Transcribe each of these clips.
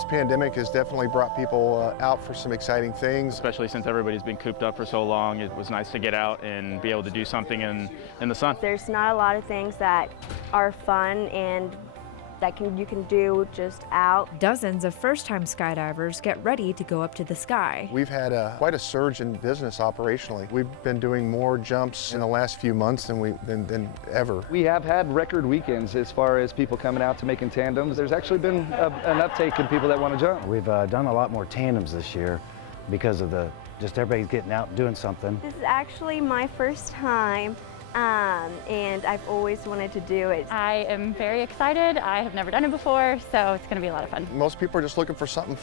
This pandemic has definitely brought people out for some exciting things. Especially since everybody's been cooped up for so long, it was nice to get out and be able to do something in the sun. There's not a lot of things that are fun and that you can do just out. Dozens of first-time skydivers get ready to go up to the sky. We've had quite a surge in business operationally. We've been doing more jumps in the last few months than ever. We have had record weekends as far as people coming out to making tandems. There's actually been an uptake in people that want to jump. We've done a lot more tandems this year because of just everybody's getting out and doing something. This is actually my first time. And I've always wanted to do it. I am very excited. I have never done it before, so it's going to be a lot of fun. Most people are just looking for something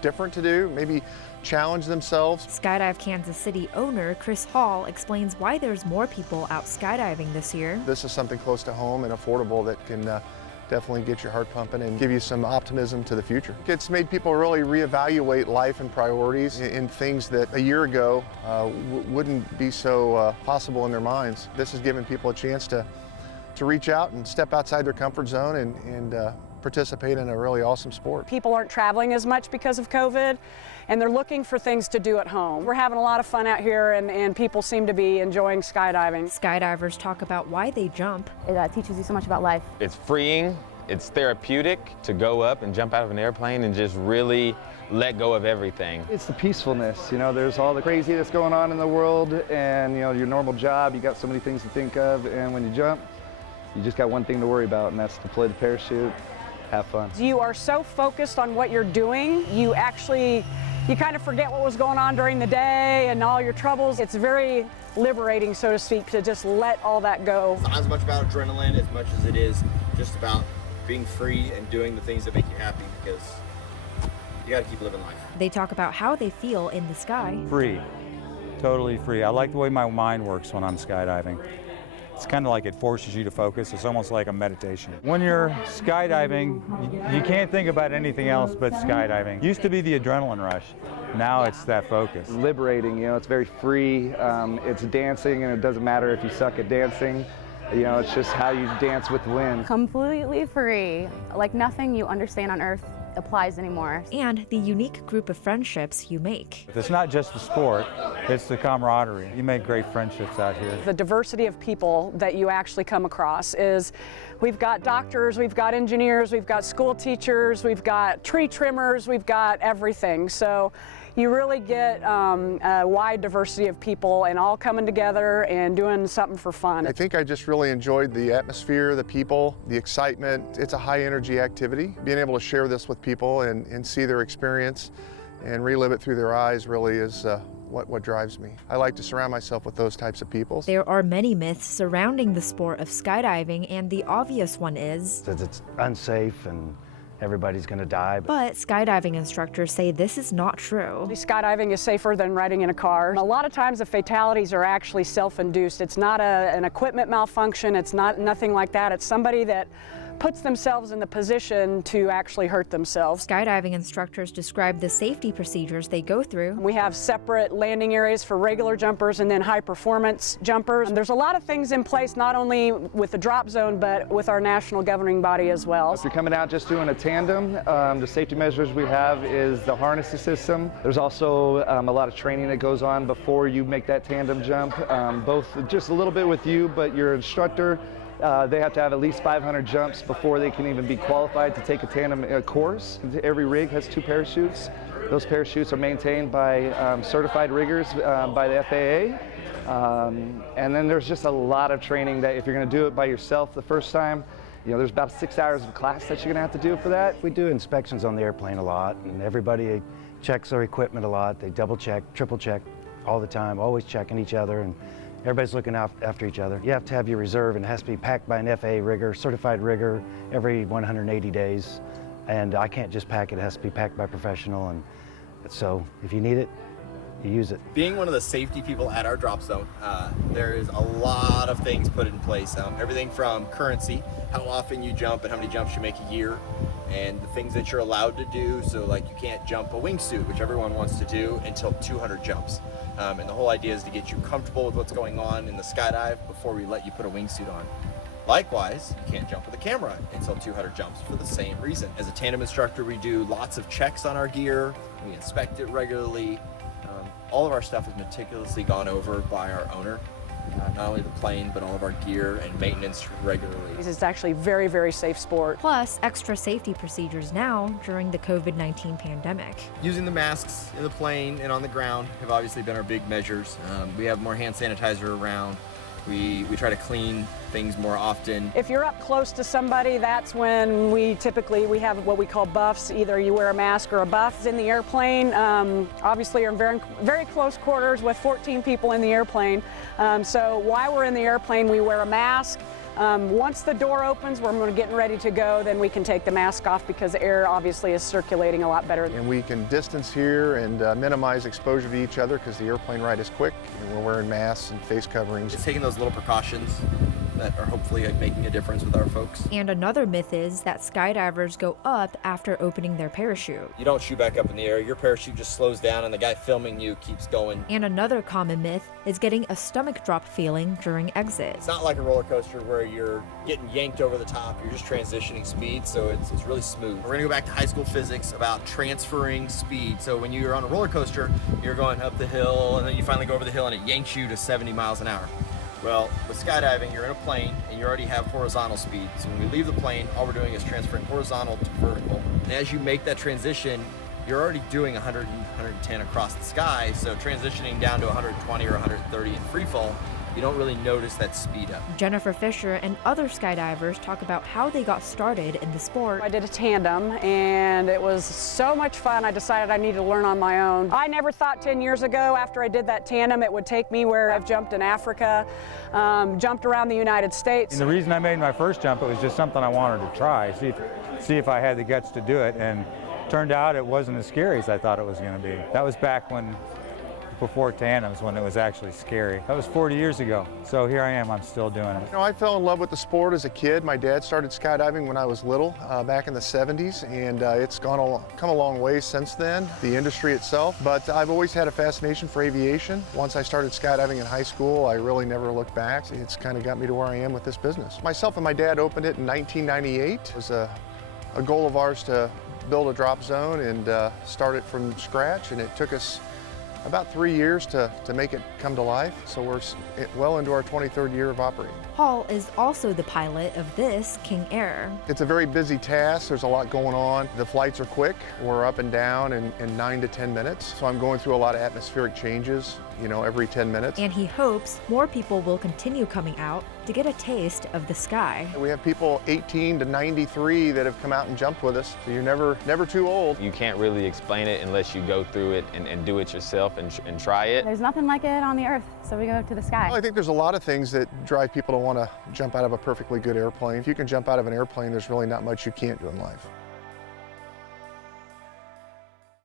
different to do, maybe challenge themselves. Skydive Kansas City owner Chris Hall explains why there's more people out skydiving this year. This is something close to home and affordable that can definitely get your heart pumping and give you some optimism to the future. It's made people really reevaluate life and priorities in things that a year ago wouldn't be so possible in their minds. This has given people a chance to reach out and step outside their comfort zone and participate in a really awesome sport. People aren't traveling as much because of COVID, and they're looking for things to do at home. We're having a lot of fun out here, and people seem to be enjoying skydiving. Skydivers talk about why they jump. It teaches you so much about life. It's freeing, it's therapeutic to go up and jump out of an airplane and just really let go of everything. It's the peacefulness, you know, there's all the crazy that's going on in the world, and you know, your normal job, you got so many things to think of, and when you jump, you just got one thing to worry about, and that's deploy the parachute, have fun. You are so focused on what you're doing, you kind of forget what was going on during the day and all your troubles. It's very liberating, so to speak, to just let all that go. It's not as much about adrenaline as much as it is just about being free and doing the things that make you happy, because you got to keep living life. They talk about how they feel in the sky. Free, totally free. I like the way my mind works when I'm skydiving. It's kind of like it forces you to focus. It's almost like a meditation. When you're skydiving, you can't think about anything else but skydiving. Used to be the adrenaline rush. Now it's that focus. Liberating, you know, it's very free. It's dancing, and it doesn't matter if you suck at dancing. You know, it's just how you dance with the wind. Completely free, like nothing you understand on Earth applies anymore. And the unique group of friendships you make. It's not just the sport, it's the camaraderie. You make great friendships out here. The diversity of people that you actually come across is, we've got doctors, we've got engineers, we've got school teachers, we've got tree trimmers, we've got everything. So you really get a wide diversity of people and all coming together and doing something for fun. I think I just really enjoyed the atmosphere, the people, the excitement. It's a high energy activity. Being able to share this with people and see their experience and relive it through their eyes really is what drives me. I like to surround myself with those types of people. There are many myths surrounding the sport of skydiving, and the obvious one is That it's unsafe and everybody's going to die. But skydiving instructors say this is not true. Skydiving is safer than riding in a car. A lot of times the fatalities are actually self-induced. It's not an equipment malfunction, it's nothing like that. It's somebody that puts themselves in the position to actually hurt themselves. Skydiving instructors describe the safety procedures they go through. We have separate landing areas for regular jumpers and then high-performance jumpers. And there's a lot of things in place, not only with the drop zone, but with our national governing body as well. If you're coming out just doing a tandem, the safety measures we have is the harness system. There's also a lot of training that goes on before you make that tandem jump, both just a little bit with you, but your instructor. They have to have at least 500 jumps before they can even be qualified to take a tandem course. Every rig has 2 parachutes. Those parachutes are maintained by certified riggers by the FAA. And then there's just a lot of training that if you're going to do it by yourself the first time, you know, there's about 6 hours of class that you're going to have to do for that. We do inspections on the airplane a lot, and everybody checks their equipment a lot. They double check, triple check all the time, always checking each other. And everybody's looking out after each other. You have to have your reserve, and it has to be packed by an FAA rigger, certified rigger, every 180 days. And I can't just pack it, it has to be packed by a professional. And so if you need it, you use it. Being one of the safety people at our drop zone, there is a lot of things put in place. Everything from currency, how often you jump and how many jumps you make a year, and the things that you're allowed to do. So like you can't jump a wingsuit, which everyone wants to do, until 200 jumps. And the whole idea is to get you comfortable with what's going on in the skydive before we let you put a wingsuit on. Likewise, you can't jump with a camera until 200 jumps for the same reason. As a tandem instructor, we do lots of checks on our gear. We inspect it regularly. All of our stuff is meticulously gone over by our owner. Not only the plane, but all of our gear and maintenance regularly. It's actually a very, very safe sport. Plus, extra safety procedures now during the COVID-19 pandemic. Using the masks in the plane and on the ground have obviously been our big measures. We have more hand sanitizer around. We try to clean things more often. If you're up close to somebody, that's when we have what we call buffs. Either you wear a mask or a buff. In the airplane, obviously you're in very, very close quarters with 14 people in the airplane. So while we're in the airplane, we wear a mask. Once the door opens, we're getting ready to go, then we can take the mask off because the air obviously is circulating a lot better. And we can distance here and minimize exposure to each other because the airplane ride is quick and we're wearing masks and face coverings. It's taking those little precautions that are hopefully making a difference with our folks. And another myth is that skydivers go up after opening their parachute. You don't shoot back up in the air, your parachute just slows down and the guy filming you keeps going. And another common myth is getting a stomach drop feeling during exit. It's not like a roller coaster where you're getting yanked over the top, you're just transitioning speed, so it's really smooth. We're gonna go back to high school physics about transferring speed. So when you're on a roller coaster, you're going up the hill and then you finally go over the hill and it yanks you to 70 miles an hour. Well, with skydiving, you're in a plane and you already have horizontal speed. So when we leave the plane, all we're doing is transferring horizontal to vertical. And as you make that transition, you're already doing 100 and 110 across the sky. So transitioning down to 120 or 130 in free fall, you don't really notice that speed up. Jennifer Fisher and other skydivers talk about how they got started in the sport. I did a tandem and it was so much fun. I decided I needed to learn on my own. I never thought 10 years ago after I did that tandem it would take me where I've jumped in Africa, jumped around the United States. And the reason I made my first jump, it was just something I wanted to try, see if I had the guts to do it, and turned out it wasn't as scary as I thought it was going to be. That was back before tandems, when it was actually scary. That was 40 years ago. So here I am, I'm still doing it. You know, I fell in love with the sport as a kid. My dad started skydiving when I was little, back in the 70s, and it's come a long way since then, the industry itself. But I've always had a fascination for aviation. Once I started skydiving in high school, I really never looked back. It's kind of got me to where I am with this business. Myself and my dad opened it in 1998. It was a goal of ours to build a drop zone and start it from scratch, and it took us about 3 years to make it come to life, so we're well into our 23rd year of operating. Hall is also the pilot of this King Air. It's a very busy task, there's a lot going on. The flights are quick, we're up and down in 9 to 10 minutes, so I'm going through a lot of atmospheric changes, you know, every 10 minutes. And he hopes more people will continue coming out to get a taste of the sky. We have people 18 to 93 that have come out and jumped with us, so you're never too old. You can't really explain it unless you go through it and do it yourself and try it. There's nothing like it on the earth, so we go to the sky. Well, I think there's a lot of things that drive people to want to jump out of a perfectly good airplane. If you can jump out of an airplane, there's really not much you can't do in life.